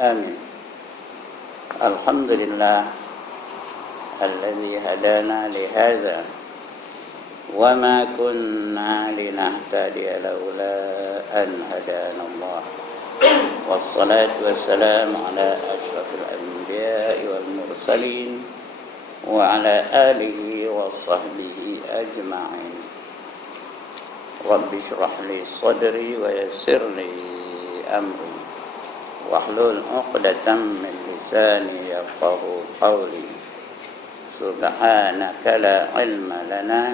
آمين. الحمد لله الذي هدانا لهذا وما كنا لنهتدي لولا أن هدانا الله والصلاة والسلام على أشرف الأنبياء والمرسلين وعلى آله وصحبه أجمعين. رب اشرح لي صدري ويسر لي أمري واحلل عقدة من لساني يفقهوا قولي. سبحانك لا علم لنا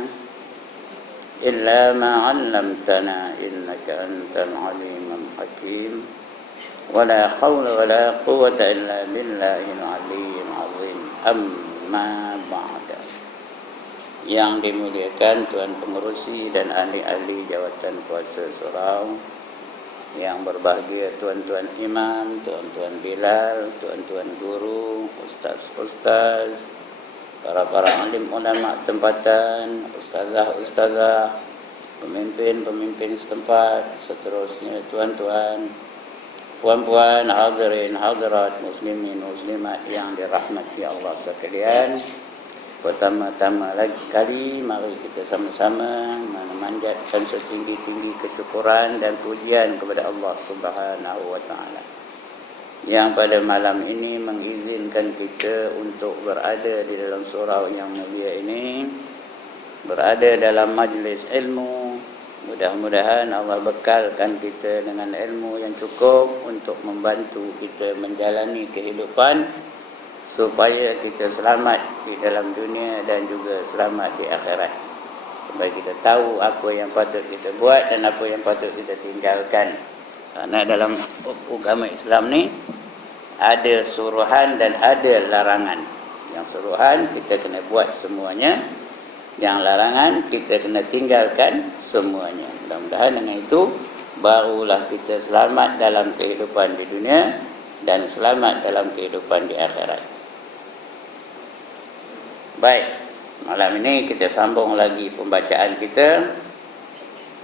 إلا ما علمتنا إنك أنت العليم الحكيم ولا حول ولا قوة إلا بالله العلي العظيم. Amma ba'da. Yang dimuliakan Tuan Pengerusi dan ahli-ahli jawatan kuasa surau, yang berbahagia tuan-tuan imam, tuan-tuan bilal, tuan-tuan guru, ustaz-ustaz, para alim ulama tempatan, ustazah-ustazah, pemimpin-pemimpin setempat, seterusnya tuan-tuan, puan-puan, hadirin, hadirat, muslimin, muslimat yang dirahmati Allah sekalian. Pertama-tama lagi kali, mari kita sama-sama memanjatkan setinggi-tinggi kesyukuran dan pujian kepada Allah Subhanahu wa Ta'ala yang pada malam ini mengizinkan kita untuk berada di dalam surau yang mulia ini, berada dalam majlis ilmu. Mudah-mudahan Allah bekalkan kita dengan ilmu yang cukup untuk membantu kita menjalani kehidupan supaya kita selamat di dalam dunia dan juga selamat di akhirat. Supaya kita tahu apa yang patut kita buat dan apa yang patut kita tinggalkan. Karena dalam agama Islam ni ada suruhan dan ada larangan. Yang suruhan kita kena buat semuanya, yang larangan kita kena tinggalkan semuanya. Mudah-mudahan dengan itu barulah kita selamat dalam kehidupan di dunia dan selamat dalam kehidupan di akhirat. Baik, malam ini kita sambung lagi pembacaan kita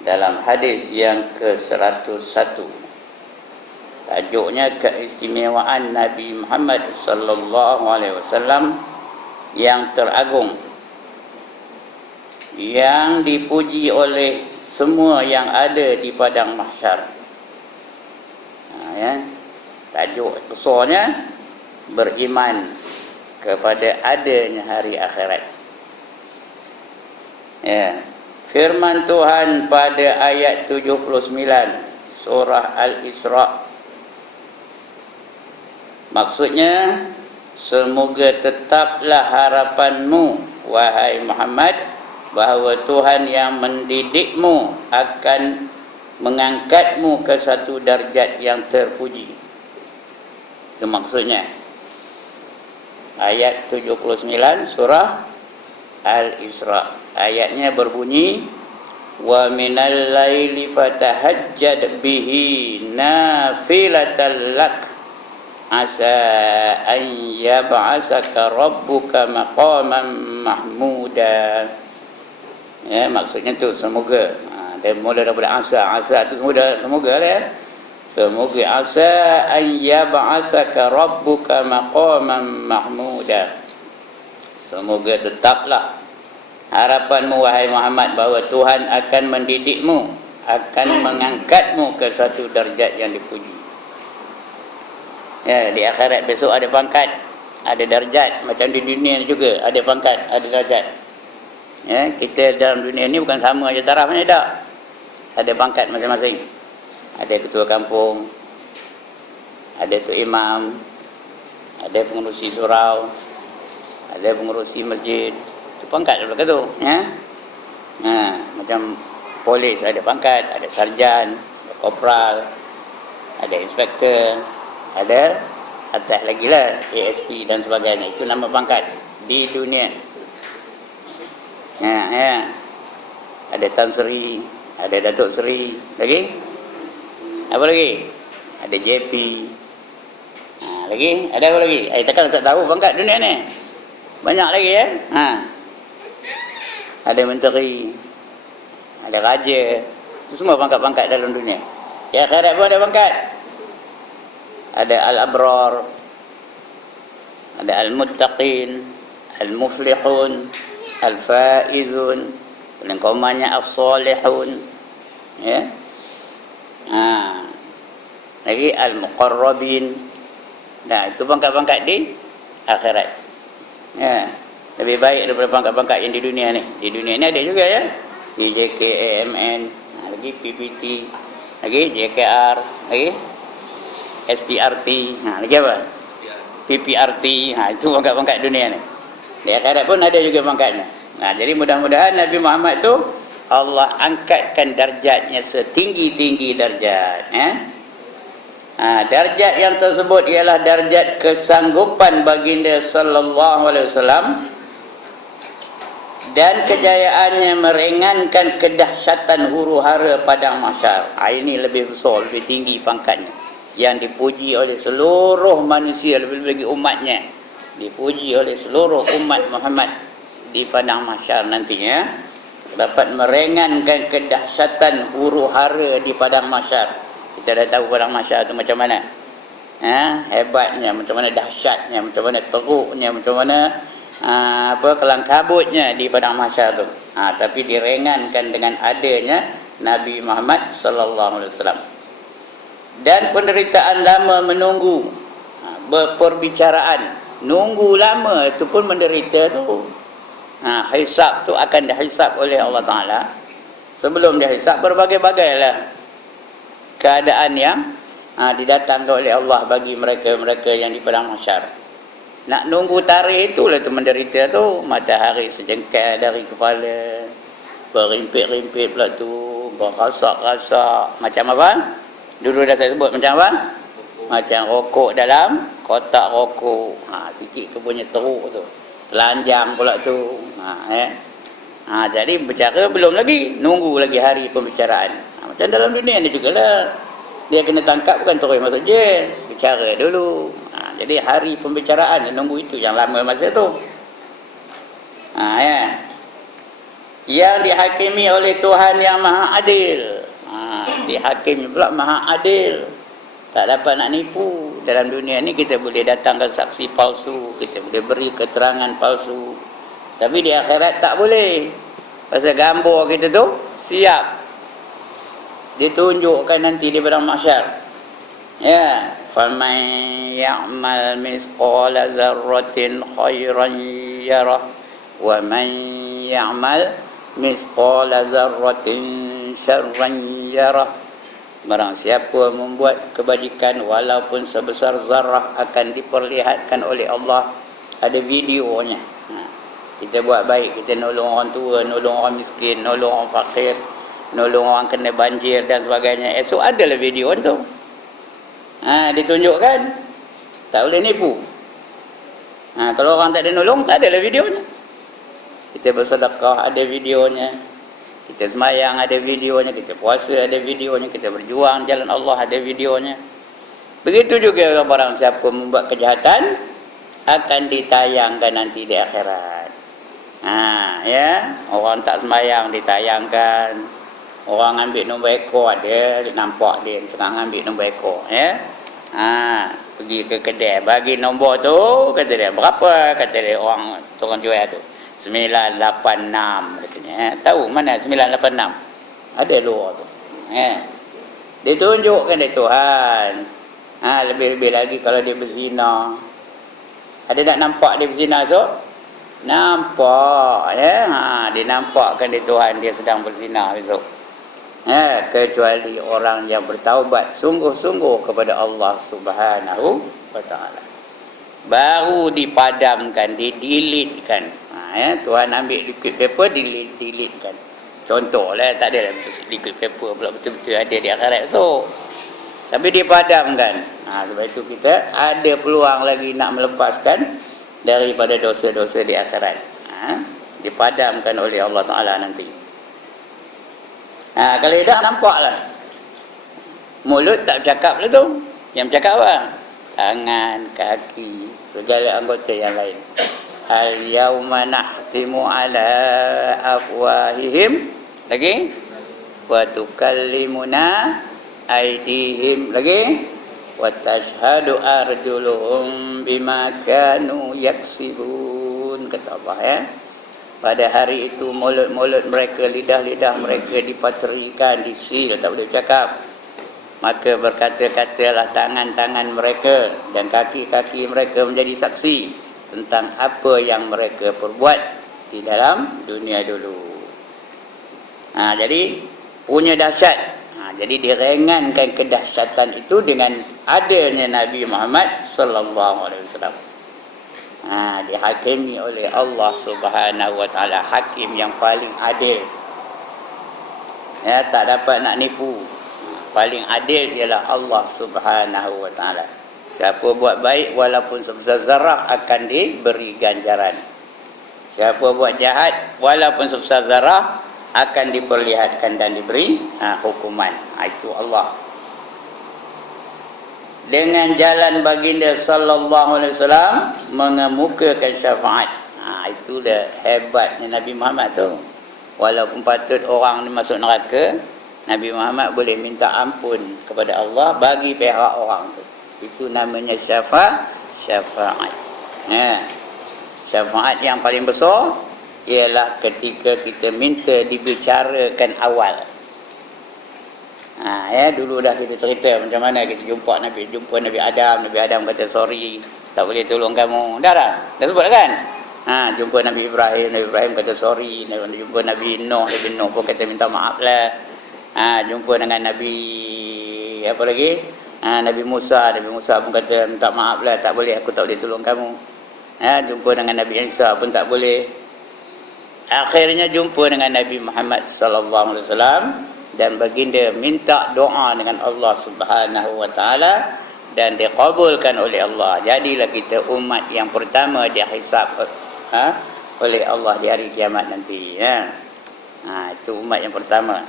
dalam hadis yang ke-101. Tajuknya keistimewaan Nabi Muhammad sallallahu alaihi wasallam yang teragung, yang dipuji oleh semua yang ada di padang mahsyar. Tajuk besarnya beriman kepada adanya hari akhirat. Firman Tuhan pada ayat 79 surah Al-Isra. Maksudnya, semoga tetaplah harapanmu wahai Muhammad, bahawa Tuhan yang mendidikmu akan mengangkatmu ke satu darjat yang terpuji. Itu maksudnya. Ayat 79 surah Al-Isra. Ayatnya berbunyi, wa minal laili fatahajjad bihi nafilatan lak asa an yab'asaka rabbuka maqaman mahmuda. Maksudnya tu semoga. Dia mula daripada asa tu semoga lah ya. Semoga asa an yab'asaka rabbuka maqaman mahmuda. Semoga tetaplah harapanmu wahai Muhammad bahawa Tuhan akan mendidikmu, akan mengangkatmu ke satu darjat yang dipuji. Di akhirat besok ada pangkat, ada darjat, macam di dunia juga ada pangkat, ada darjat. Kita dalam dunia ni bukan sama aja tarafnya, tak. Ada pangkat masing-masing. Ada ketua kampung, ada tu imam, ada pengurusi surau, ada pengurusi masjid. Itu pangkat belaka tu, macam polis ada pangkat, ada sarjan, ada kopral, ada inspektor, ada atas lagi lah ASP dan sebagainya. Itu nama pangkat di dunia. Ada Tan Sri, ada Datuk Sri, lagi apa lagi? Ada JP, lagi ada apa lagi? Takkan tak tahu pangkat dunia ni. Banyak lagi ya. Ada menteri, ada raja. Itu semua pangkat-pangkat dalam dunia. Ya, akhirat pun ada pangkat. ada al-abrar, ada al-muttaqin, al-muflihun, al-faizun, paling komanya as-salihun, ya. Lagi al-muqarrabin. Nah, itu pangkat-pangkat di akhirat. Ya, lebih baik daripada pangkat-pangkat yang di dunia ni. Di dunia ni ada juga ya. Di JKAMN, lagi PPT, lagi JKR, lagi SPRT, lagi apa? PPRT. Itu pangkat-pangkat dunia ni. Di akhirat pun ada juga pangkatnya. Jadi mudah-mudahan Nabi Muhammad tu Allah angkatkan darjatnya setinggi-tinggi darjat, ya. Darjat yang tersebut ialah darjat kesanggupan baginda sallallahu alaihi wasallam dan kejayaannya meringankan kedahsyatan huru-hara padang mahsyar. Ini lebih besar, lebih tinggi pangkatnya, yang dipuji oleh seluruh manusia, lebih-lebih umatnya, dipuji oleh seluruh umat Muhammad di padang mahsyar nantinya, dapat meringankan kedahsyatan huru-hara di padang mahsyar. Kita dah tahu padang mahsyar tu macam mana, hebatnya, macam mana dahsyatnya, macam mana teruknya, macam mana kelang kabutnya di padang mahsyar tu. Tapi diringankan dengan adanya Nabi Muhammad sallallahu alaihi wasallam. Dan penderitaan lama menunggu, berperbicaraan, nunggu lama itu pun menderita tu. Hisab tu akan dihisab oleh Allah Ta'ala. Sebelum dihisab, berbagai-bagailah keadaan yang didatangkan oleh Allah bagi mereka-mereka yang di padang mahsyar. Nak nunggu tarikh itulah tu menderita tu. Matahari sejengkal dari kepala, berimpit-rimpit pula tu, berasak-rasak. Macam apa? Dulu dah saya sebut macam apa? Macam rokok dalam kotak rokok. Sikit ke punya teruk tu, telanjang pula tu. Jadi berbicara belum lagi, nunggu lagi hari pembicaraan. Macam dalam dunia ni jugalah, dia kena tangkap bukan terus masuk jail, bicara dulu. Jadi hari pembicaraan dia nunggu, itu yang lama masa tu. Yang dihakimi oleh Tuhan yang Maha Adil. Dihakimi pula Maha Adil. Tak dapat nak nipu. Dalam dunia ni kita boleh datangkan saksi palsu, kita boleh beri keterangan palsu. Tapi di akhirat tak boleh. Pasal gambar kita tu siap ditunjukkan nanti di padang mahsyar. Ya, faman ya'mal misqala dzarratin khairan yarah wa man ya'mal misqala dzarratin syarran yarah. Barang siapa membuat kebajikan walaupun sebesar zarah akan diperlihatkan oleh Allah. Ada videonya. Kita buat baik, kita nolong orang tua, nolong orang miskin, nolong orang fakir, nolong orang kena banjir dan sebagainya. Esok adalah video tu. Ditunjukkan. Tak boleh nipu. Kalau orang tak ada nolong, tak adalah videonya. Kita bersedekah, ada videonya. Kita semayang, ada videonya. Kita puasa, ada videonya. Kita berjuang jalan Allah, ada videonya. Begitu juga orang siapa membuat kejahatan akan ditayangkan nanti di akhirat. Ya, orang tak semayang ditayangkan. Orang ambil nombor ekor ada, nampak dia tengah ambil nombor ekor, ya. Pergi ke kedai, bagi nombor tu, kata dia berapa, kata dia orang jual tu 986 katanya. Tahu mana 986? Ada luar tu. Ditunjukkan oleh Tuhan. Lebih-lebih lagi kalau dia berzina. Ada nak nampak dia berzina so? Nampak, ya. Dia nampakkan di Tuhan dia sedang berzina besok. Kecuali orang yang bertaubat sungguh-sungguh kepada Allah Subhanahu wa ta'ala, baru dipadamkan, didelete-kan. Tuhan ambil liquid paper, delete-kan. Contohlah, tak ada liquid paper pula betul-betul ada di akhirat so. Tapi dipadamkan. Sebab itu kita ada peluang lagi nak melepaskan daripada dosa-dosa di akhirat. Dipadamkan oleh Allah Ta'ala nanti. Kalau dah nampaklah. Mulut tak bercakap lah tu. Yang bercakap apa? Tangan, kaki, segala anggota yang lain. Al-yawma nahtimu ala afwahihim. Lagi? Wa tukallimuna aydihim. Lagi? wa tashhadu arjuluhum bima kanu yaksibun, kata Allah ya. Pada hari itu mulut-mulut mereka, lidah-lidah mereka dipaterikan, disil, tak boleh cakap. Maka berkata-katalah tangan-tangan mereka dan kaki-kaki mereka menjadi saksi tentang apa yang mereka perbuat di dalam dunia dulu. Jadi punya dahsyat. Jadi direngankan kedahsyatan itu dengan adanya Nabi Muhammad sallallahu alaihi wasallam. Dihakimi oleh Allah Subhanahu wa taala, hakim yang paling adil. Ya, tak dapat nak nipu. Paling adil ialah Allah Subhanahu wa taala. Siapa buat baik walaupun sebesar zarah akan diberi ganjaran. Siapa buat jahat walaupun sebesar zarah akan diperlihatkan dan diberi hukuman. Itu Allah. Dengan jalan baginda sallallahu alaihi wasallam mengemukakan syafaat. Itu dah hebatnya Nabi Muhammad tu. Walaupun patut orang ni masuk neraka, Nabi Muhammad boleh minta ampun kepada Allah bagi pihak orang tu. Itu namanya syafaat. Syafaat yang paling besar ialah ketika kita minta dibicarakan awal. Dulu dah kita cerita macam mana kita jumpa Nabi Adam. Nabi Adam kata sorry, tak boleh tolong kamu. Dah sebut kan? Jumpa Nabi Ibrahim kata sorry. Jumpa Nabi Nuh pun kata minta maaf lah. Jumpa dengan Nabi apa lagi? Nabi Musa pun kata minta maaf lah, tak boleh, aku tak boleh tolong kamu. Jumpa dengan Nabi Isa pun tak boleh. Akhirnya jumpa dengan Nabi Muhammad sallallahu alaihi wasallam dan baginda minta doa dengan Allah Subhanahu wa taala dan dikabulkan oleh Allah. Jadilah kita umat yang pertama dihisab oleh Allah di hari kiamat nanti. Itu umat yang pertama.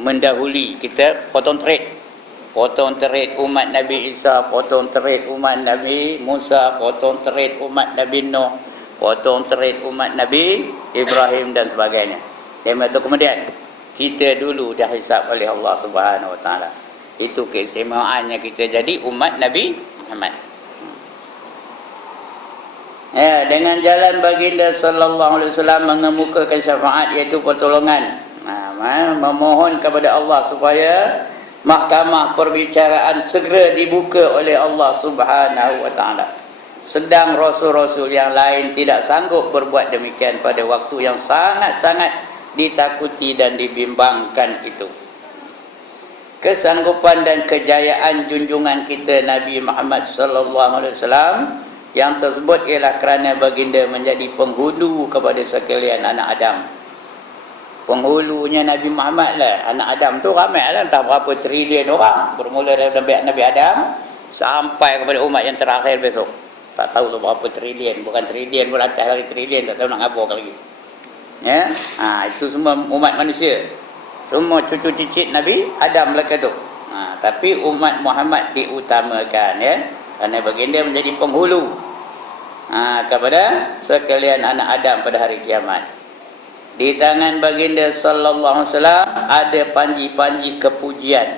Mendahului kita potong terit umat Nabi Isa, potong terit umat Nabi Musa, potong terit umat Nabi Nuh, potong terit umat Nabi Ibrahim dan sebagainya. Dan itu kemudian kita dulu dah hisab oleh Allah Subhanahu wa taala. Itu keistimewaannya kita jadi umat Nabi Muhammad. Dengan jalan baginda sallallahu alaihi wasallam mengemukakan syafaat, iaitu pertolongan. Memohon kepada Allah supaya mahkamah perbicaraan segera dibuka oleh Allah Subhanahu wa taala. Sedang rasul-rasul yang lain tidak sanggup berbuat demikian pada waktu yang sangat-sangat ditakuti dan dibimbangkan itu. Kesanggupan dan kejayaan junjungan kita Nabi Muhammad sallallahu alaihi wasallam yang tersebut ialah kerana baginda menjadi penghulu kepada sekalian anak Adam. Penghulunya Nabi Muhammad lah. Anak Adam tu ramai lah, entah berapa trilion orang. Bermula dari Nabi Adam sampai kepada umat yang terakhir besok. Tak tahu tu berapa trilion. Bukan trilion pun, atas lagi trilion. Tak tahu nak ngabarkan lagi. Itu semua umat manusia. Semua cucu cicit Nabi Adam belaka tu. Tapi umat Muhammad diutamakan, ya. Kerana baginda menjadi penghulu kepada sekalian anak Adam pada hari kiamat. Di tangan baginda sallallahu alaihi wasallam ada panji-panji kepujian.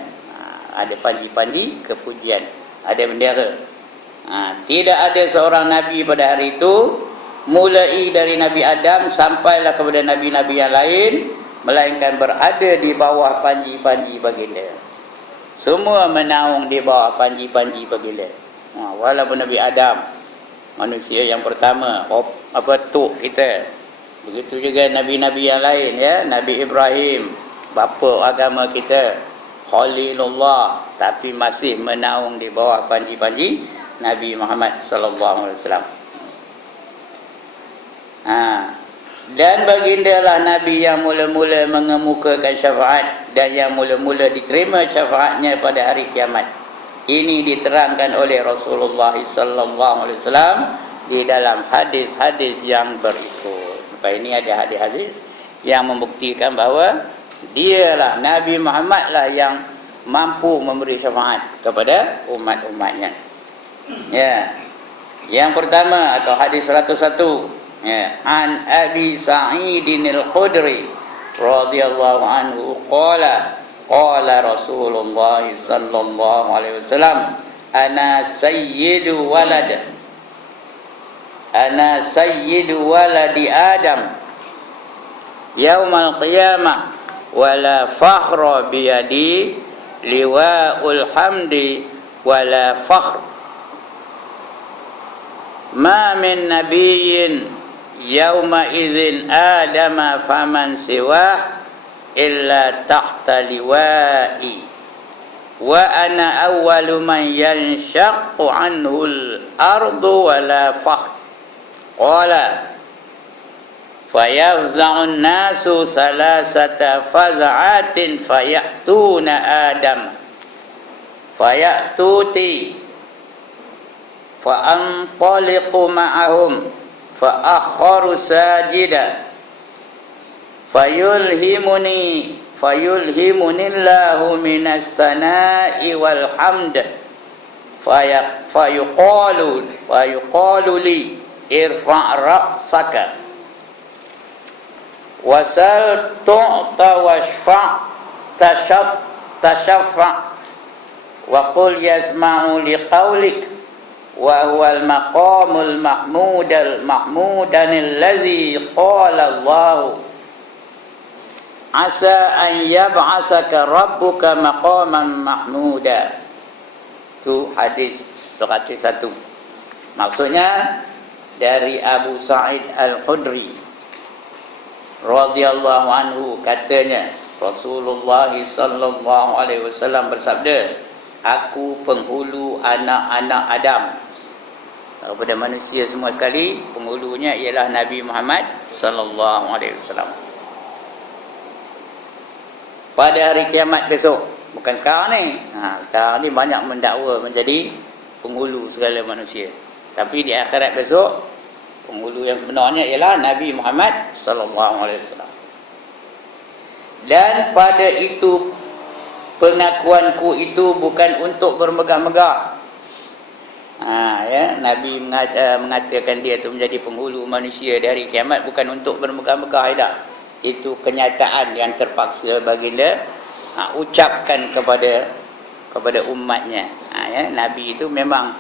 Ada panji-panji kepujian. Ada bendera. Tidak ada seorang nabi pada hari itu, mulai dari Nabi Adam sampailah kepada nabi-nabi yang lain, melainkan berada di bawah panji-panji baginda. Semua menaung di bawah panji-panji baginda. Walaupun Nabi Adam, manusia yang pertama, tok kita. Begitu juga nabi-nabi yang lain, ya. Nabi Ibrahim, bapa agama kita, Khalilullah, tapi masih menaung di bawah panji-panji Nabi Muhammad sallallahu alaihi wasallam. Dan bagindalah nabi yang mula-mula mengemukakan syafaat dan yang mula-mula diterima syafaatnya pada hari kiamat. Ini diterangkan oleh Rasulullah sallallahu alaihi wasallam di dalam hadis-hadis yang berikut. Ini ada hadis-hadis yang membuktikan bahawa dialah Nabi Muhammad lah yang mampu memberi syafaat kepada umat-umatnya. Ya. Yang pertama atau hadis 101, ya, an Abi Sa'idin al-Khudri radhiyallahu anhu qala qala Rasulullah sallallahu alaihi wasallam, ana sayyidu waladi Adam yaumal qiyamah wala fakhra biyadi liwa'ul hamdi wala fakhr. Ma min nabiyyin yauma idzin adama faman siwah illa tahta liwa'i wa ana awwalu man yanshaqqu anhu al-ardu wala fakhr. Qala fayafza'u an-nasu salasata faz'atin fayatuna Adam fayatuti fa'antaliqu ma'ahum fa'akharu sajida fayulhimunillahu minas sana'i wal hamd fayuqalu li irfa' ra'saka wasal tu'ta washfa' tashaffa' wa qul yasma'u liqaulik wa huwal maqamul mahmudan allazi qala Allah asa an yab'asaka rabbuka maqaman mahmuda. Itu hadis 101. Maksudnya dari Abu Sa'id Al-Khudri radhiyallahu anhu, katanya Rasulullah sallallahu alaihi wasallam bersabda, aku penghulu anak-anak Adam. Kepada manusia semua sekali, penghulunya ialah Nabi Muhammad sallallahu alaihi wasallam. Pada hari kiamat besok, bukan sekarang ni. Sekarang ni banyak mendakwa menjadi penghulu segala manusia. Tapi di akhirat besok, penghulu yang sebenarnya ialah Nabi Muhammad sallallahu alaihi wasallam. Dan pada itu, pengakuanku itu bukan untuk bermegah-megah. Nabi mengatakan dia itu menjadi penghulu manusia di hari kiamat bukan untuk bermegah-megah, tidak. Itu kenyataan yang terpaksa baginda ucapkan kepada umatnya. Nabi itu memang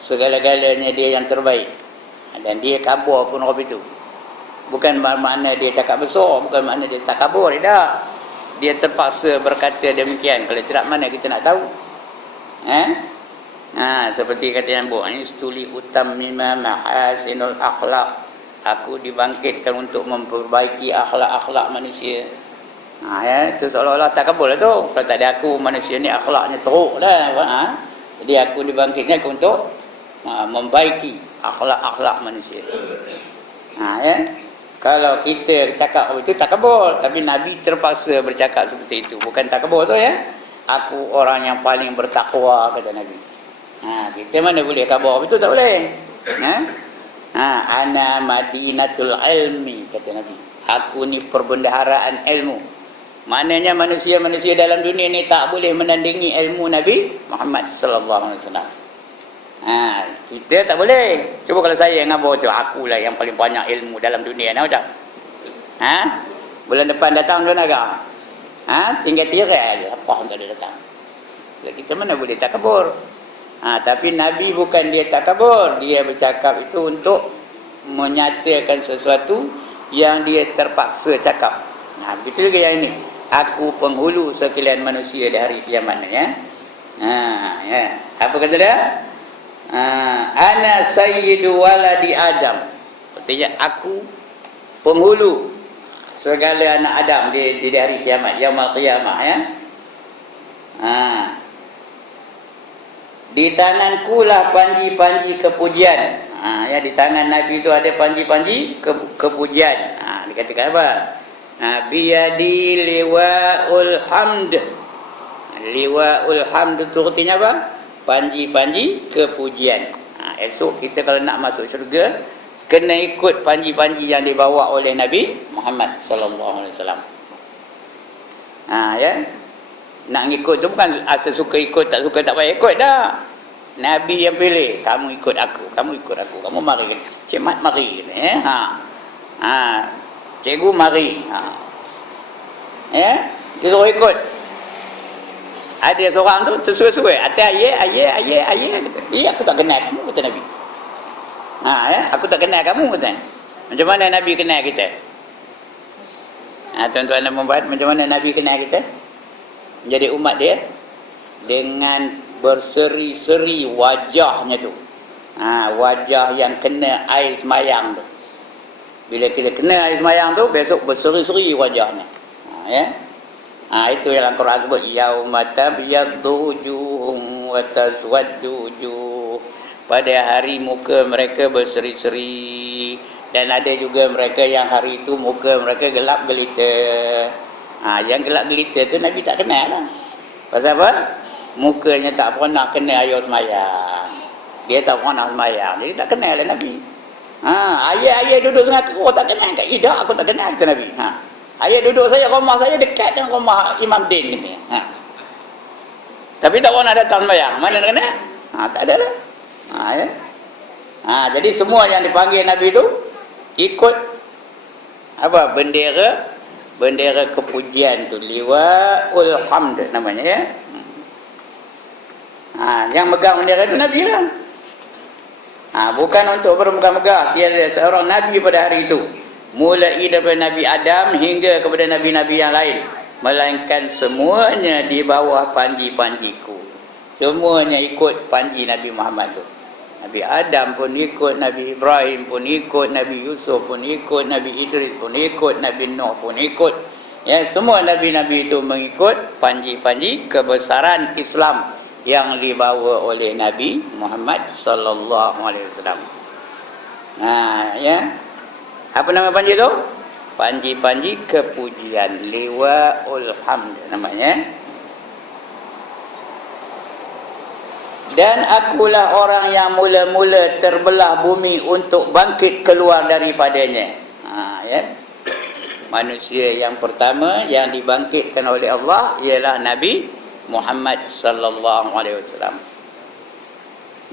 segala-galanya dia yang terbaik, dan dia kabur pun orang itu. Bukan makna dia cakap besar, bukan makna dia tak kabur, tidak. Dia terpaksa berkata demikian. Kalau tidak, mana kita nak tahu? Seperti kata yang buat ni, stuli utammima mahasinul akhlaq. Aku dibangkitkan untuk memperbaiki akhlak-akhlak manusia. Itu seolah-olah tak kabul lah tu. Kalau tak ada aku, manusia ni akhlaknya teruk lah. Jadi aku dibangkitkan untuk membaiki akhlak-akhlak manusia. Kalau kita cakap itu tak kabul, tapi Nabi terpaksa bercakap seperti itu. Bukan tak kabul tu ya. Aku orang yang paling bertakwa, kata Nabi. Kita mana boleh kabul itu, tak boleh. Ana madinatul ilmi, kata Nabi. Aku ni perbendaharaan ilmu. Maknanya manusia-manusia dalam dunia ni tak boleh menandingi ilmu Nabi Muhammad sallallahu alaihi wasallam. Kita tak boleh. Cuba kalau saya ngabar tu, akulah yang paling banyak ilmu dalam dunia ni macam. Bulan depan datang tuan agak. Tinggal tirai aja apa tak ada datang. Kita mana boleh takabur. Tapi Nabi bukan dia takabur, dia bercakap itu untuk menyatakan sesuatu yang dia terpaksa cakap. Begitu juga yang ini. Aku penghulu sekalian manusia di hari kiamat ni ya. Apa kata dia? Ana sayyidu waladi Adam. Artinya aku penghulu segala anak Adam di hari kiamat, yaumul qiyamah ya. Di tanganku lah panji-panji kepujian. Di tangan Nabi itu ada panji-panji kepujian. Dikatakan apa? Biyadi liwa'ul hamd. Liwa'ul hamd itu artinya apa? Panji-panji kepujian. Esok kita kalau nak masuk syurga, kena ikut panji-panji yang dibawa oleh Nabi Muhammad sallallahu alaihi wasallam. Ya. Nak ikut tu bukan asal suka ikut, tak suka tak payah ikut dah. Nabi yang pilih, kamu ikut aku, kamu ikut aku, kamu mari. Cik Mat mari. Cikgu mari. Ya, kita ikut. Ada seorang tu tersuai-suai atas ayat kata. Aku tak kenal kamu, kata Nabi. Aku tak kenal kamu, kata. Macam mana Nabi kenal kita? Tuan-tuan dan puan-puan, macam mana Nabi kenal kita? Jadi umat dia dengan berseri-seri wajahnya tu. Wajah yang kena air semayang tu. Bila kita kena air semayang tu, besok berseri-seri wajahnya. Itu yang Al-Quran sebut, yauma tabyaddu wujuhum wa taswaddu wujuh. Pada hari muka mereka berseri-seri, dan ada juga mereka yang hari itu muka mereka gelap gelita. Yang gelap gelita tu Nabi tak kenal lah. Pasal apa? Mukanya tak pernah kena air semayang. Dia tak pernah semayang, jadi tak kenal lah Nabi. Ayah duduk tengah aku tak kenal kat Ida, aku tak kenal, kata Nabi. Ayah duduk saya, rumah saya dekat dengan rumah Imam Din ni. Tapi tak pernah datang sembahyang. Mana nak kena? Tak ada lah. Jadi semua yang dipanggil Nabi tu ikut apa? Bendera kepujian tu, liwaul hamd namanya, ya. Yang megang bendera tu Nabi lah. Bukan untuk bermegah-megah. Tiada seorang Nabi pada hari itu, mulai daripada Nabi Adam hingga kepada Nabi-Nabi yang lain, melainkan semuanya di bawah panji-panjiku. Semuanya ikut panji Nabi Muhammad tu. Nabi Adam pun ikut, Nabi Ibrahim pun ikut, Nabi Yusuf pun ikut, Nabi Idris pun ikut, Nabi Nuh pun ikut. Ya, semua Nabi-Nabi itu mengikut panji-panji kebesaran Islam yang dibawa oleh Nabi Muhammad sallallahu alaihi wasallam. Ya. Apa nama panji tu? Panji-panji kepujian, liwaul hamd namanya. Dan akulah orang yang mula-mula terbelah bumi untuk bangkit keluar daripadanya. Ya. Manusia yang pertama yang dibangkitkan oleh Allah ialah Nabi Muhammad sallallahu alaihi wasallam.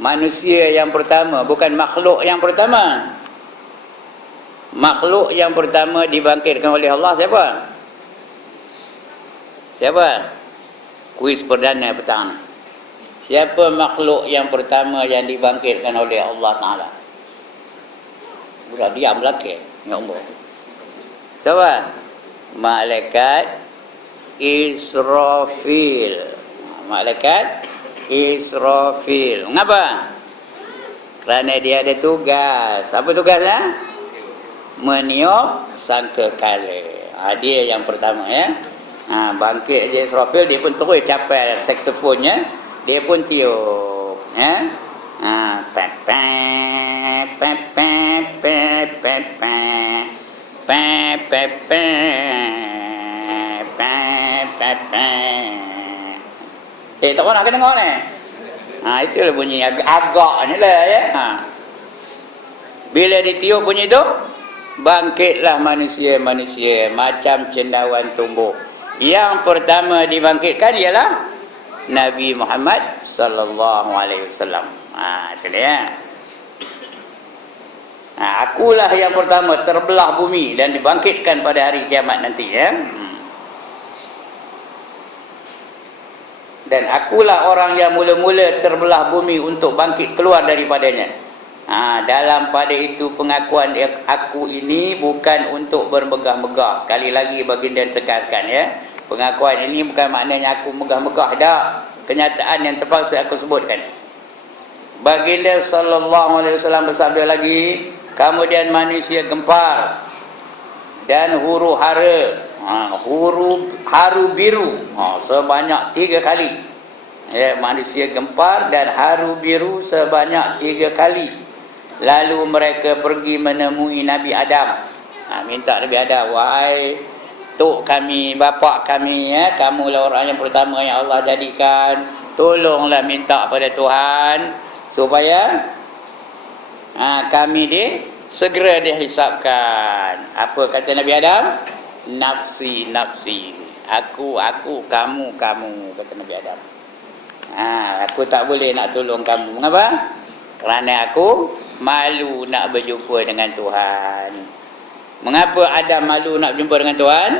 Manusia yang pertama, bukan makhluk yang pertama. Makhluk yang pertama dibangkitkan oleh Allah siapa? Siapa? Kuis perdana petang. Siapa makhluk yang pertama yang dibangkitkan oleh Allah Ta'ala? Sudah diam belakang, ya Allah. Siapa? Malaikat Israfil. Malaikat Israfil. Mengapa? Kerana dia ada tugas. Apa tugasnya? Meniup sangkakala. Dia yang pertama, ya. Bangkit je Israfil, dia pun terus capai saksofonnya, dia pun tiup, ya. Pep pep pep pep pep pep pep pep pep pep. Tak nak kena dengar ni. Itulah bunyi agak ni lah, ya. Bila ditiup bunyi tu, bangkitlah manusia-manusia macam cendawan tumbuh. Yang pertama dibangkitkan ialah Nabi Muhammad sallallahu alaihi wasallam. Itu dia. Akulah yang pertama terbelah bumi dan dibangkitkan pada hari kiamat nanti, ya. Dan akulah orang yang mula-mula terbelah bumi untuk bangkit keluar daripadanya. Dalam pada itu pengakuan aku ini bukan untuk bermegah-megah. Sekali lagi baginda tekankan, ya. Pengakuan ini bukan maknanya aku megah-megah, dah. Kenyataan yang terpaksa aku sebutkan. Baginda sallallahu alaihi wasallam bersabda lagi, kemudian manusia gempar dan huru hara, haru biru, sebanyak 3 kali. Ya, manusia gempar dan haru biru sebanyak 3 kali. Lalu mereka pergi menemui Nabi Adam. Minta Nabi Adam, wahai tok kami, bapak kami, ya, kamulah orang yang pertama yang Allah jadikan. Tolonglah minta pada Tuhan supaya kami segera dihisapkan. Apa kata Nabi Adam? Nafsi, nafsi. Aku, kamu, kata Nabi Adam. Aku tak boleh nak tolong kamu. Mengapa? Kerana aku malu nak berjumpa dengan Tuhan. Mengapa Adam malu nak berjumpa dengan Tuhan?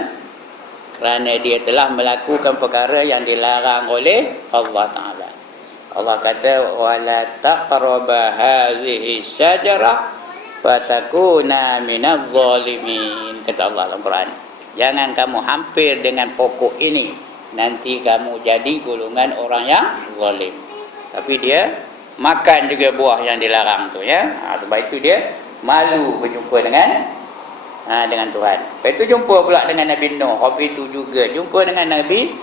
kerana dia telah melakukan perkara yang dilarang oleh Allah Ta'ala. Allah kata wala taqraba hadhihi syajarah fatakuna minadh zalimin, kata Allah dalam Quran. Jangan kamu hampir dengan pokok ini, nanti kamu jadi golongan orang yang zalim. Tapi dia makan juga buah yang dilarang tu, ya. Sebab itu dia malu berjumpa dengan Tuhan. Lepas itu jumpa pula dengan Nabi Nuh. Habis itu juga jumpa dengan Nabi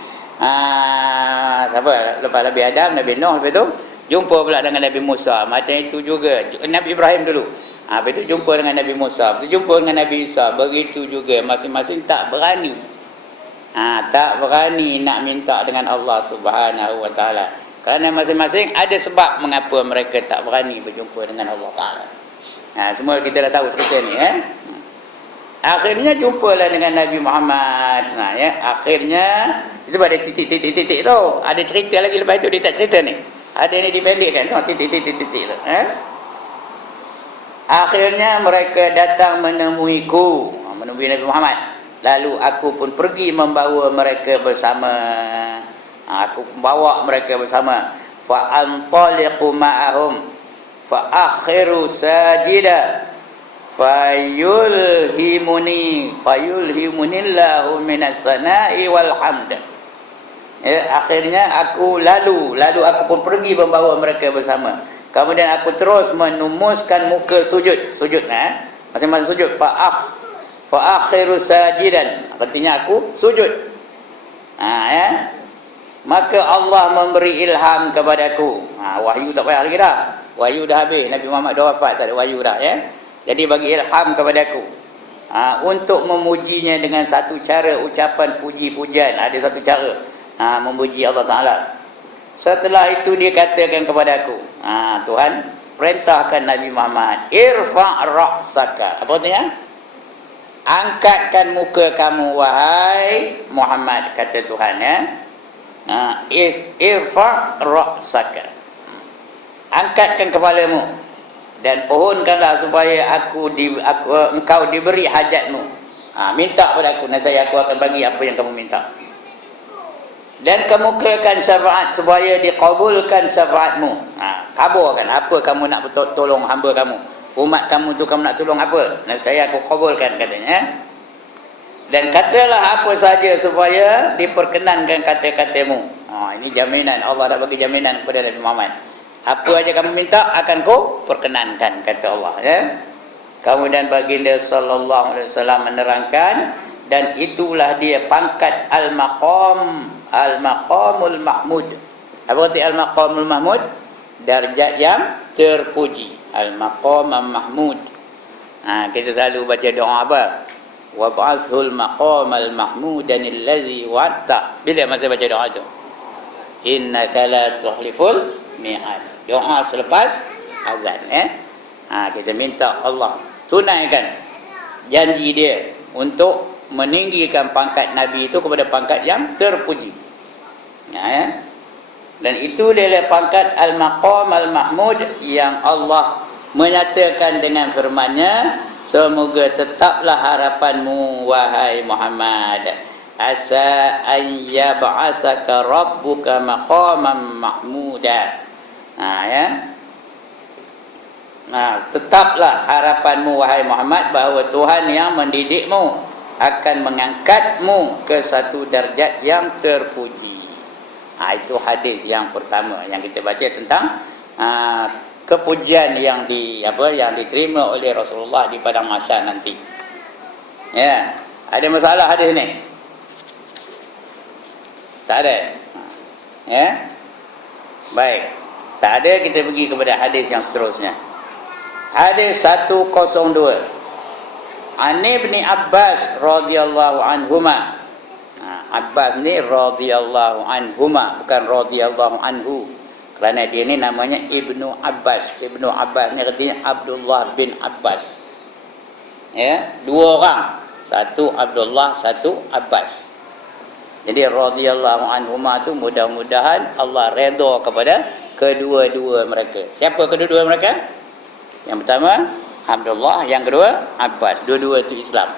siapa? Lepas Nabi Adam, Nabi Nuh, lepas itu jumpa pula dengan Nabi Musa. Macam itu juga Nabi Ibrahim dulu. Lepas itu jumpa dengan Nabi Musa, lepas itu jumpa dengan Nabi Isa. Begitu juga masing-masing tak berani. Tak berani nak minta dengan Allah Subhanahu wa taala. Kerana masing-masing ada sebab mengapa mereka tak berani berjumpa dengan Allah Taala. Semua kita dah tahu cerita ni, Akhirnya jumpalah dengan Nabi Muhammad. Akhirnya itu pada titik-titik tu. Ada cerita lagi lepas itu, dia tak cerita ni. Ada ni dipendekkan tu, titik-titik tu. Akhirnya mereka datang menemui Nabi Muhammad. Lalu aku pun pergi membawa mereka bersama. Aku bawa mereka bersama. Fa antaliqu ma'ahum fa akhiru sajida fayulhimunillahu minas sana'i wal hamd. Akhirnya aku lalu aku pun pergi membawa mereka bersama. Kemudian aku terus menumuskan muka sujud. Masing-masing sujud. Fa akhiru sajidan, artinya aku sujud. Maka Allah memberi ilham kepadaku. Wahyu tak payah lagi dah. Wahyu dah habis. Nabi Muhammad dah wafat, tak ada wahyu dah, Jadi bagi ilham kepadaku untuk memujinya dengan satu cara ucapan puji-pujian. Ada satu cara memuji Allah Ta'ala. Setelah itu dia katakan kepadaku, Tuhan perintahkan Nabi Muhammad, irfa' ra'saka. Apa artinya? Angkatkan muka kamu wahai Muhammad, kata Tuhan, irfa' ra'saka. Angkatkan kepalamu dan pohonkanlah supaya engkau diberi hajatmu. Minta pada aku, nescaya aku akan bagi apa yang kamu minta. Dan kemukakan syafaat supaya dikabulkan syafaatmu. Kabulkan apa kamu nak tolong hamba kamu, umat kamu tu kamu nak tolong apa, nescaya aku kabulkan, katanya. Dan katalah apa saja supaya diperkenankan kata-katamu. Ini jaminan, Allah dah bagi jaminan kepada Nabi Muhammad. Apa aja kamu minta akan ku perkenankan, kata Allah, Kemudian baginda sallallahu alaihi wasallam menerangkan, dan itulah dia pangkat al-maqamul mahmud. Apa arti al-maqamul mahmud? Darjat yang terpuji. Al-maqamul mahmud. Kita selalu baca doa apa? Wa ba'athul maqamal mahmudan allazi wa'ta. Bila masa baca doa tu? Innaka la tukhliful mi'ad. Doa selepas azan, kita minta Allah tunaikan janji dia untuk meninggikan pangkat Nabi itu kepada pangkat yang terpuji. Dan itu adalah pangkat al-maqam al-mahmud yang Allah menyatakan dengan firman-Nya, semoga tetaplah harapanmu wahai Muhammad, asa an yab'asaka rabbuka maqaman mahmuda. Tetaplah harapanmu wahai Muhammad bahawa Tuhan yang mendidikmu akan mengangkatmu ke satu darjat yang terpuji. Itu hadis yang pertama yang kita baca tentang kepujian yang diterima oleh Rasulullah di padang mahsyar nanti. Ada masalah hadis ni? Tak ada. Baik. Tak ada, kita pergi kepada hadis yang seterusnya. Hadis 102. An Ibni Abbas radhiyallahu anhuma. Abbas ni radhiyallahu anhuma, bukan radhiyallahu anhu. Kerana dia ni namanya Ibnu Abbas. Ibnu Abbas ni artinya Abdullah bin Abbas. Dua orang. Satu Abdullah, satu Abbas. Jadi radhiyallahu anhuma tu mudah-mudahan Allah redha kepada kedua-dua mereka. Siapa kedua-dua mereka? Yang pertama Abdullah, yang kedua Abbas. Dua-dua itu Islam.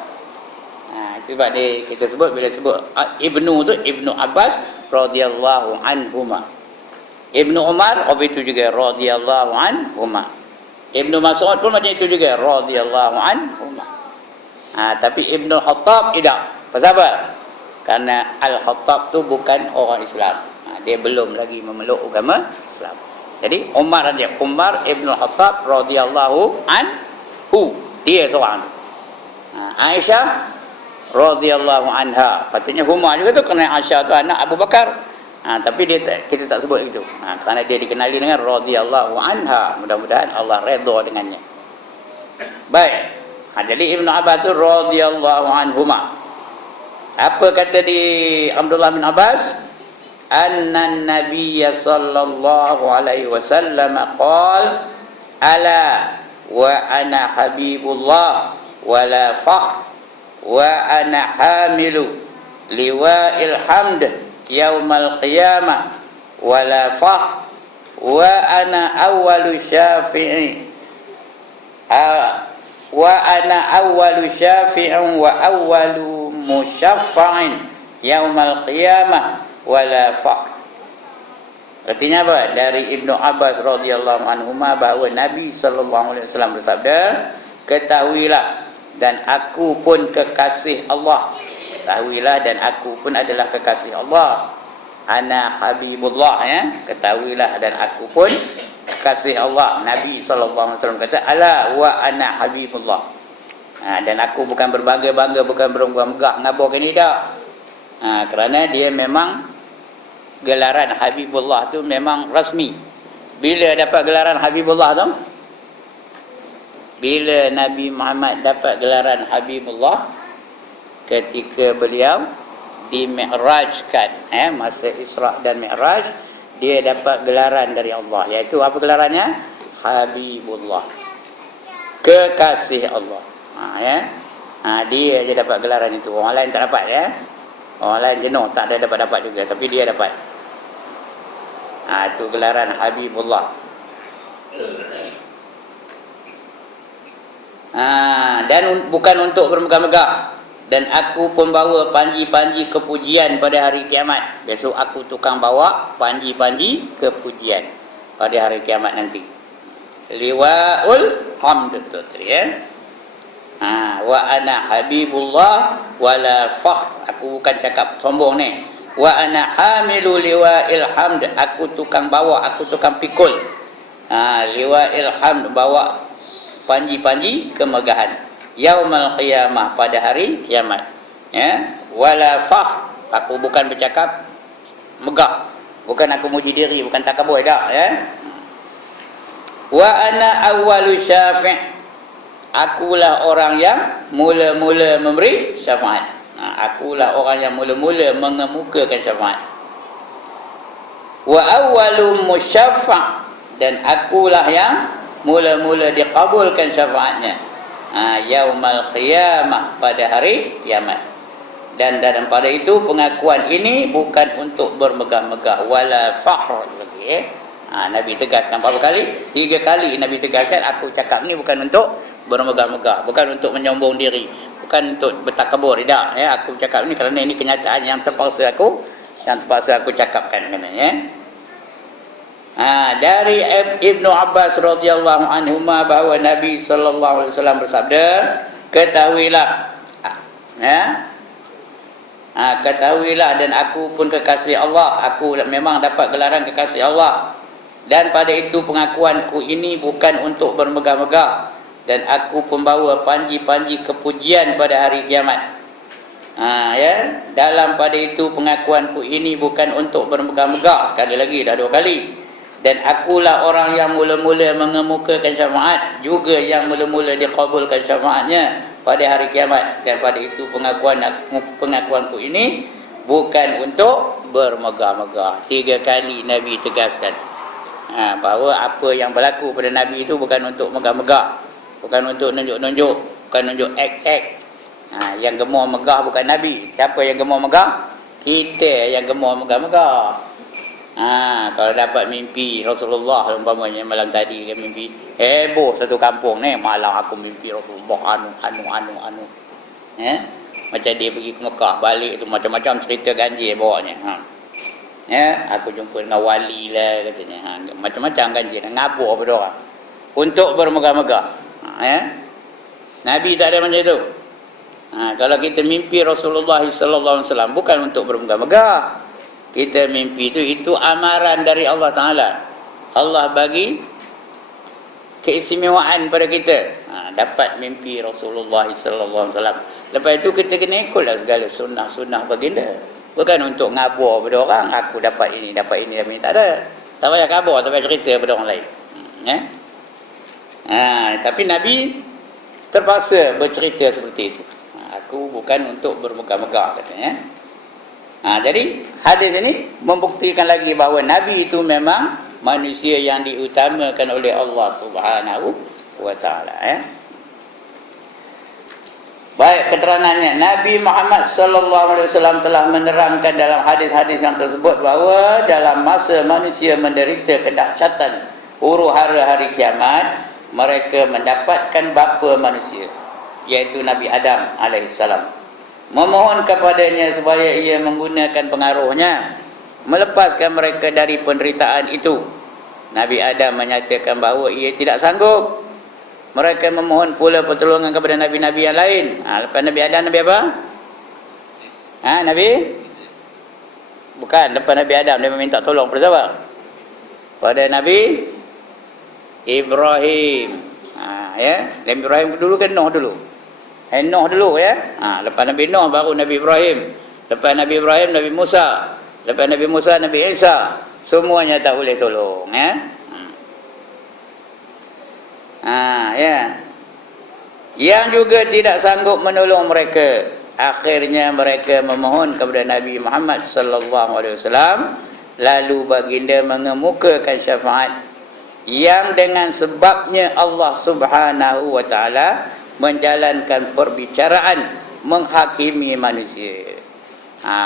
Sebab dia kita sebut bila sebut Ibnu tu Ibnu Abbas radhiyallahu anhuma. Ibnu Umar itu juga radhiyallahu anhuma. Ibnu Mas'ud pun macam itu juga radhiyallahu anhuma. Tapi Ibnu Khattab tidak. Pasal apa? Karena Al-Khattab tu bukan orang Islam. Dia belum lagi memeluk agama Islam. Jadi Umar aja, Umar Ibnu Khattab radhiyallahu anhu. Dia seorang. Aisyah radhiyallahu anha. Patutnya huma juga tu kerana Aisyah tu anak Abu Bakar. Tapi kita tak sebut itu. Kerana dia dikenali dengan radhiyallahu anha. Mudah-mudahan Allah redha dengannya. Baik. Jadi Ibnu Abbas tu radhiyallahu anhuma. Apa kata di Abdullah bin Abbas? Anna Nabiyya sallallahu alaihi wasallam qala ala wa ana habibullah wa la fakh wa ana hamilu liwa'il hamd yaumal qiyamah wa la fakh wa ana awwalu syafi'i wa ana awwalu syafi'in wa awwalu musyaffa'in yaumal qiyamah wala fakh. Artinya apa? Dari Ibnu Abbas radhiyallahu anhuma bahawa Nabi sallallahu alaihi wasallam bersabda, ketahuilah dan aku pun kekasih Allah. Ketahuilah dan aku pun adalah kekasih Allah. Ana habibullah, ya. Ketahuilah dan aku pun kekasih Allah. Nabi sallallahu alaihi wasallam kata, ala wa ana habibullah. Dan aku bukan berbangga-bangga, bukan bermegah-megah ngaburkan ini dah. Kerana dia memang gelaran Habibullah tu memang rasmi. Bila dapat gelaran Habibullah tu? Bila Nabi Muhammad dapat gelaran Habibullah ketika beliau di-mi'rajkan, masa Isra' dan Mi'raj, dia dapat gelaran dari Allah, iaitu apa gelarannya? Habibullah, kekasih Allah. Dia je dapat gelaran itu, orang lain tak dapat, ya. Orang lain jenuh, tak ada dapat juga, tapi dia dapat. Itu gelaran Habibullah. Dan bukan untuk bermegah-megah. Dan aku pembawa panji-panji kepujian pada hari kiamat. Besok aku tukang bawa panji-panji kepujian pada hari kiamat nanti. Liwa'ul hamd tu tadi, ya. Wa ana habibullah wala fakh. Aku bukan cakap sombong ni. Wa ana hamilu liwa'il hamd. Aku tukang bawa, aku tukang pikul. Liwa'il hamd, bawa panji-panji kemegahan. Yaumal qiyamah, pada hari kiamat. Ya, wala fakh. Aku bukan bercakap megah. Bukan aku muji diri, bukan takabur dah, ya. Wa ana awwalu syafi'. Akulah orang yang mula-mula memberi syafaat. Akulah orang yang mula-mula mengemukakan syafaat. Wa awwalu musyaffa', dan akulah yang mula-mula dikabulkan syafaatnya. Yaumal qiyamah, pada hari kiamat. Dan pada itu pengakuan ini bukan untuk bermegah-megah, wala fakhr lagi. Nabi tegaskan berapa kali? 3 kali Nabi tegaskan, aku cakap ni bukan untuk bermegah-megah, bukan untuk menyombong diri, bukan untuk bertakabur, tidak, ya. Aku cakap ni kerana ini kenyataan yang terpaksa aku cakapkan, katanya. Dari Ibnu Abbas radhiyallahu anhuma bahawa Nabi sallallahu alaihi wasallam bersabda, ketahuilah, ya. Ketahuilah dan aku pun kekasih Allah. Aku memang dapat gelaran kekasih Allah. Dan pada itu pengakuanku ini bukan untuk bermegah-megah, dan aku pembawa panji-panji kepujian pada hari kiamat. Ya, dalam pada itu pengakuanku ini bukan untuk bermegah-megah. Sekali lagi, dah 2 kali. Dan akulah orang yang mula-mula mengemukakan syafaat, juga yang mula-mula dikabulkan syafaatnya pada hari kiamat. Dan pada itu pengakuanku ini bukan untuk bermegah-megah. 3 kali Nabi tegaskan bahawa apa yang berlaku pada Nabi itu bukan untuk megah-megah, bukan untuk nunjuk-nunjuk, bukan nunjuk act-act. Yang gemar megah bukan Nabi. Siapa yang gemar megah? Kita yang gemar megah-megah. Kalau dapat mimpi Rasulullah umpamanya malam tadi, dia mimpi heboh satu kampung ni, malam aku mimpi Rasulullah anu. Macam dia pergi ke Mekah, balik tu macam-macam cerita ganjil bawanya. Ya, aku jumpa dengan wali lah katanya. Macam-macam ganjil, ngabur pada orang. Untuk bermegah-megah. Ya. Nabi tak ada macam itu. Kalau kita mimpi Rasulullah sallallahu alaihi wasallam bukan untuk bermegah-megah. Kita mimpi itu amaran dari Allah Taala. Allah bagi keistimewaan pada kita. Dapat mimpi Rasulullah sallallahu alaihi wasallam. Lepas itu kita kena ikutlah segala sunnah-sunnah baginda. Bukan untuk ngabur pada orang, aku dapat ini, dapat ini. Tak ada. Tak payah kabur, tak payah cerita pada orang lain. Ya? Tapi Nabi terpaksa bercerita seperti itu. Aku bukan untuk bermegah-megah katanya. Jadi hadis ini membuktikan lagi bahawa Nabi itu memang manusia yang diutamakan oleh Allah Subhanahu wa taala, ya. Baik, keterangannya Nabi Muhammad sallallahu alaihi wasallam telah menerangkan dalam hadis-hadis yang tersebut bahawa dalam masa manusia menderita kedahsyatan huru-hara hari kiamat, mereka mendapatkan bapa manusia, iaitu Nabi Adam alaihissalam, memohon kepadanya supaya ia menggunakan pengaruhnya melepaskan mereka dari penderitaan itu. Nabi Adam menyatakan bahawa ia tidak sanggup. Mereka memohon pula pertolongan kepada nabi-nabi yang lain. Lepas Nabi Adam, Nabi apa? Nabi? Bukan, lepas Nabi Adam dia meminta tolong pada siapa? Pada Nabi Ibrahim. Ya, Nabi Ibrahim dulu kan Nuh dulu. Nuh dulu, ya. Lepas Nabi Nuh baru Nabi Ibrahim. Lepas Nabi Ibrahim, Nabi Musa. Lepas Nabi Musa, Nabi Isa. Semuanya tak boleh tolong, ya. Ya. Yang juga tidak sanggup menolong mereka. Akhirnya mereka memohon kepada Nabi Muhammad sallallahu alaihi wasallam, lalu baginda mengemukakan syafaat yang dengan sebabnya Allah Subhanahu wa taala menjalankan perbicaraan menghakimi manusia.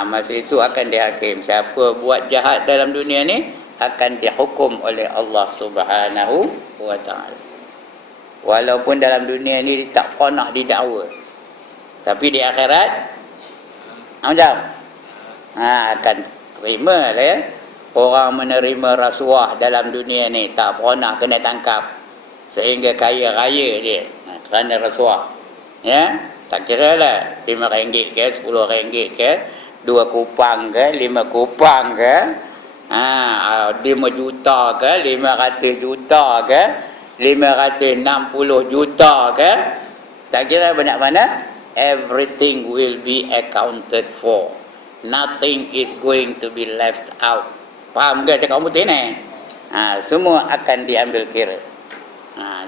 Masa itu akan dihakim. Siapa buat jahat dalam dunia ni akan dihukum oleh Allah Subhanahu wa taala. Walaupun dalam dunia ni tak pernah didakwa, tapi di akhirat macam akan terima lah, ya. Orang menerima rasuah dalam dunia ni tak pernah kena tangkap sehingga kaya raya dia kerana rasuah, ya. Tak kira lah RM5 ke, RM10 ke, 2 kupang ke, 5 kupang ke, 5 juta ke, 500 juta ke, 560 juta ke, tak kira banyak mana, everything will be accounted for. Nothing is going to be left out. Faham ke cakap putih ni? Semua akan diambil kira.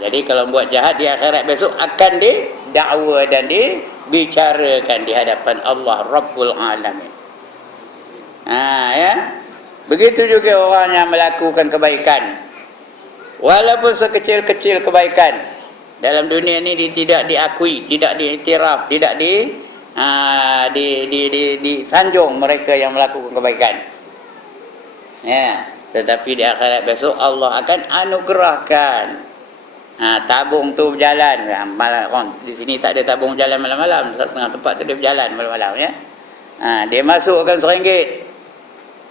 Jadi kalau buat jahat di akhirat besok akan didakwa dan dibicarakan di hadapan Allah Rabbul Alamin. Ya. Begitu juga orang yang melakukan kebaikan. Walaupun sekecil-kecil kebaikan dalam dunia ni tidak diakui, tidak diiktiraf, tidak disanjung mereka yang melakukan kebaikan. Ya, tetapi di akhirat besok Allah akan anugerahkan. Tabung tu berjalan. Di sini tak ada tabung jalan malam-malam. Setengah tempat tu dia berjalan malam-malam, ya. Dia masukkan RM1.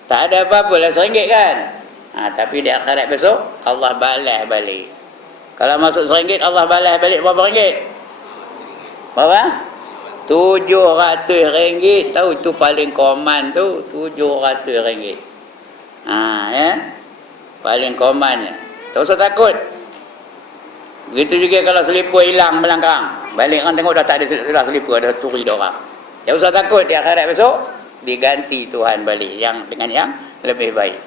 Tak ada apa-apa lah RM1 kan. Tapi di akhirat besok Allah balas balik. Kalau masuk RM1 Allah balas balik berapa ringgit? Berapa? RM700. Tahu tu paling common tu, RM700. Ya. Paling commonnya. Tak usah takut. Begitu juga kalau selipar hilang melangkang, balik orang tengok dah tak ada selipar, dah curi dah orang. Tak usah takut, di akhirat besok diganti Tuhan balik yang dengan yang lebih baik.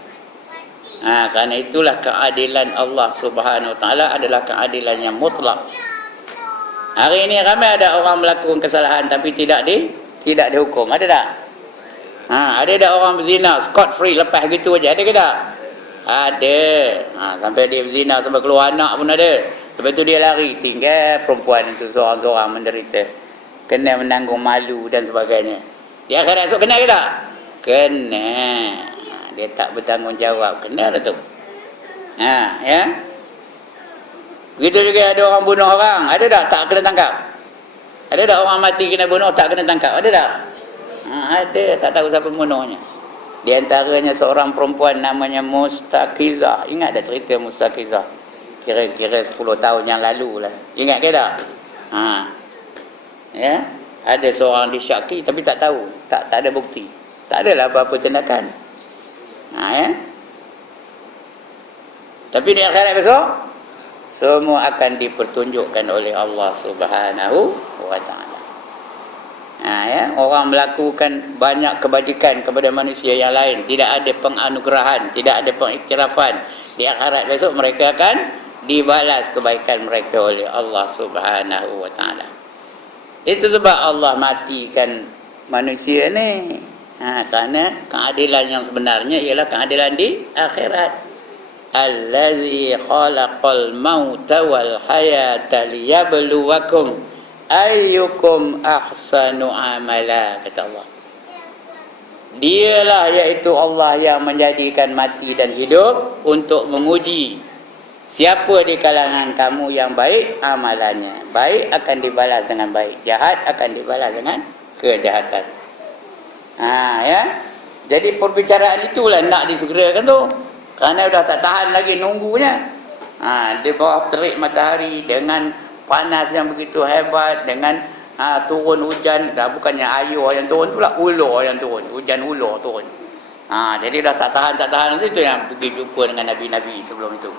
Kerana itulah keadilan Allah Subhanahu Wa Taala adalah keadilan yang mutlak. Hari ini ramai ada orang melakukan kesalahan tapi tidak dihukum. Ada tak? Ada tak orang berzina scot free lepas gitu aja? Ada ke tak? Ada. Sampai dia berzina sampai keluar anak pun ada. Lepas tu dia lari, tinggal perempuan itu seorang-seorang menderita, kena menanggung malu dan sebagainya. Di akhirat esok kena ke tak? Kena. Dia tak bertanggungjawab, kena dah tu. Ya. Begitu juga ada orang bunuh orang, ada tak kena tangkap? Ada tak orang mati kena bunuh tak kena tangkap? Ada tak? Ada, tak tahu siapa bunuhnya. Di antaranya seorang perempuan namanya Mustaqizah. Ingat tak cerita Mustaqizah? Kira-kira 10 tahun yang lalu lah. Ingat ke tak? Ya, ada seorang disyaki tapi tak tahu, tak ada bukti. Tak adalah apa-apa tindakan. Ya. Tapi di akhirat besok semua akan dipertunjukkan oleh Allah Subhanahu wa taala. Ya, orang melakukan banyak kebajikan kepada manusia yang lain, tidak ada penganugerahan, tidak ada pengiktirafan. Di akhirat besok mereka akan dibalas kebaikan mereka oleh Allah Subhanahu wa taala. Itu sebab Allah matikan manusia ni. Kerana keadilan yang sebenarnya ialah keadilan di akhirat. Allazi khalaqal mauta wal hayata liyabluwakum ayyukum ahsanu amala, kata Allah. Dialah iaitu Allah yang menjadikan mati dan hidup untuk menguji siapa di kalangan kamu yang baik amalannya. Baik akan dibalas dengan baik, jahat akan dibalas dengan kejahatan. Ya. Jadi perbicaraan itulah nak disegerakan tu. Kerana dah tak tahan lagi nunggunya. Di bawah terik matahari dengan panas yang begitu hebat, dengan turun hujan, dah bukannya air yang turun pula, ulur yang turun, hujan ulur turun. Jadi dah tak tahan itu yang pergi jumpa dengan nabi-nabi sebelum itu.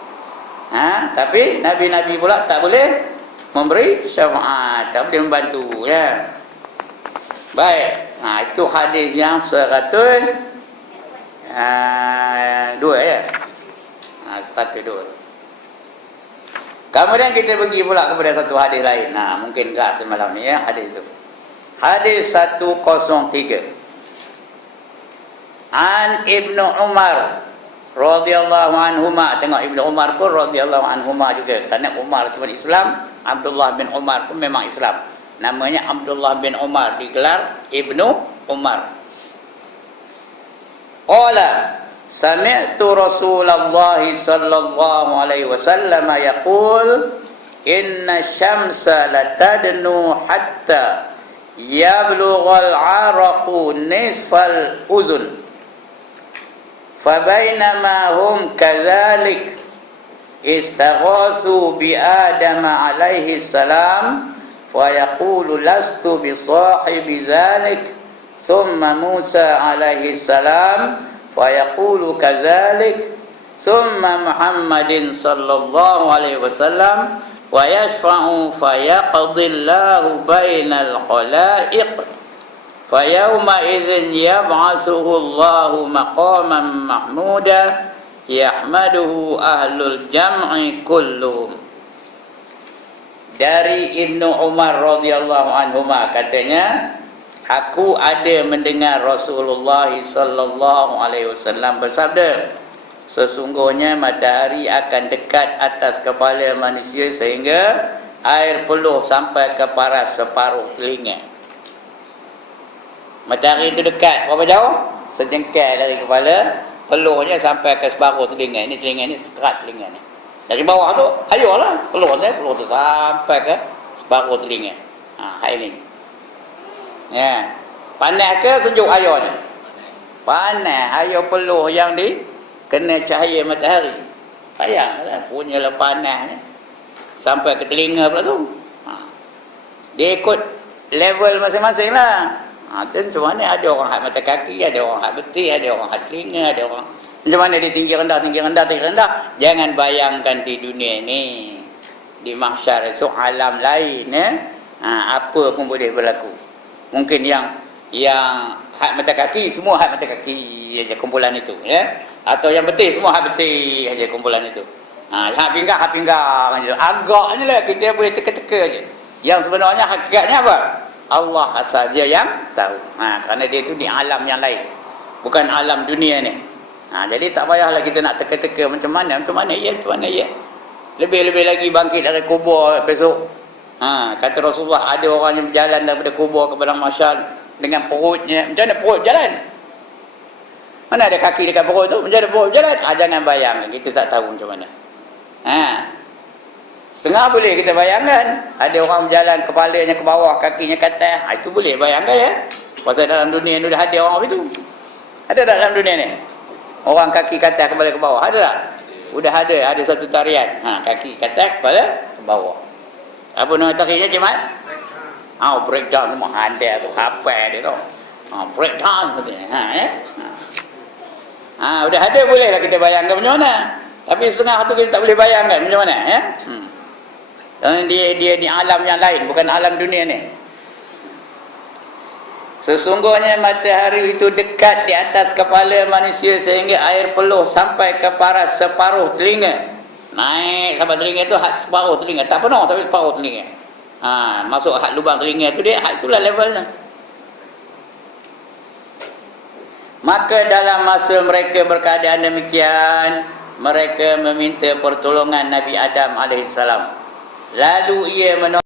Tapi nabi-nabi pula tak boleh memberi syafaat, tak boleh membantu, ya. Baik. Itu hadis yang 102 ya. 102. Kemudian kita pergi pula kepada satu hadis lain. Mungkin tak semalam ni ya hadis itu. Hadis 103. An Ibnu Umar radhiyallahu anhuma. Tengok Ibnu Umar pun radhiyallahu anhuma juga. Kerana Umar cuma Islam, Abdullah bin Umar pun memang Islam. Namanya Abdullah bin Umar, digelar Ibnu Umar. Qala sami'tu Rasulullah sallallahu alaihi wasallam yaqul inna syamsa latadnu hatta yablughal 'araqu nisfal uzun fabainama hum kadzalik istaghasu bi Adam alaihi salam فيقول لست بصاحب ذلك ثم موسى عليه السلام فيقول كذلك ثم محمد صلى الله عليه وسلم ويشفع فيقضي الله بين الخلائق فيومئذ يبعثه الله مقاما محمودا يحمده أهل الجمع كلهم. Dari Ibnu Umar radhiyallahu anhuma katanya, aku ada mendengar Rasulullah sallallahu alaihi wasallam bersabda, sesungguhnya matahari akan dekat atas kepala manusia sehingga air peluh sampai ke paras separuh telinga. Matahari itu dekat berapa jauh? Sejengkal dari kepala, peluhnya sampai ke separuh telinga. Ini telinga ni, sekerat telinga ni. Dari bawah tu, ayolah, peluh tu sampai ke separuh telinga. Ini. Ya. Panas ke sejuk air ni? Panas, air peluh yang kena cahaya matahari. Bayanglah, punyalah panas ni. Sampai ke telinga pula tu. Dia ikut level masing-masing lah. Tentu mana ada orang hak mata kaki, ada orang hak betis, ada orang hak telinga, ada orang... Macam mana dia tinggi rendah, tinggi rendah, tinggi rendah. Jangan bayangkan di dunia ni, di mahsyar esok alam lain ya. Apa pun boleh berlaku. Mungkin yang hak mata kaki, semua hak mata kaki aja kumpulan itu ya. Atau yang betis, semua hak betis aja kumpulan itu. Hak pinggang aja. Agaknya lah kita boleh teka-teka aja. Yang sebenarnya hakikatnya apa? Allah saja yang tahu. Kerana dia itu di alam yang lain, bukan alam dunia ni. Jadi tak payahlah kita nak teka-teka macam mana ya. Lebih-lebih lagi bangkit dari kubur besok. Kata Rasulullah, ada orang yang berjalan daripada kubur ke padang mahsyar dengan perutnya. Macam mana perut jalan? Mana ada kaki dekat perut tu? Macam mana perut jalan? Jangan bayang, kita tak tahu macam mana. Setengah boleh kita bayangkan. Ada orang berjalan kepalanya ke bawah, kakinya ke atas. Itu boleh bayangkan ya. Pasal dalam dunia ni dah ada orang begitu. Ada tak dalam dunia ni? Orang kaki ke atas, kepala ke bawah. Ada tak? Sudah ada satu tarian. Kaki ke atas, kepala ke bawah. Apa nama tariannya Cimat? Breakdown semua. Ada tu, hafal dia tu. Breakdown katanya. Sudah ada boleh lah kita bayangkan macam mana. Tapi setengah tu kita tak boleh bayangkan macam mana ya. Dan dia di alam yang lain, bukan alam dunia ni. Sesungguhnya matahari itu dekat di atas kepala manusia sehingga air peluh sampai ke paras separuh telinga. Naik sampai telinga tu had separuh telinga. Tak penuh tapi separuh telinga. Masuk had lubang telinga tu dia, had itulah levelnya. Maka dalam masa mereka berkeadaan demikian, mereka meminta pertolongan Nabi Adam AS. Lalu ia menolak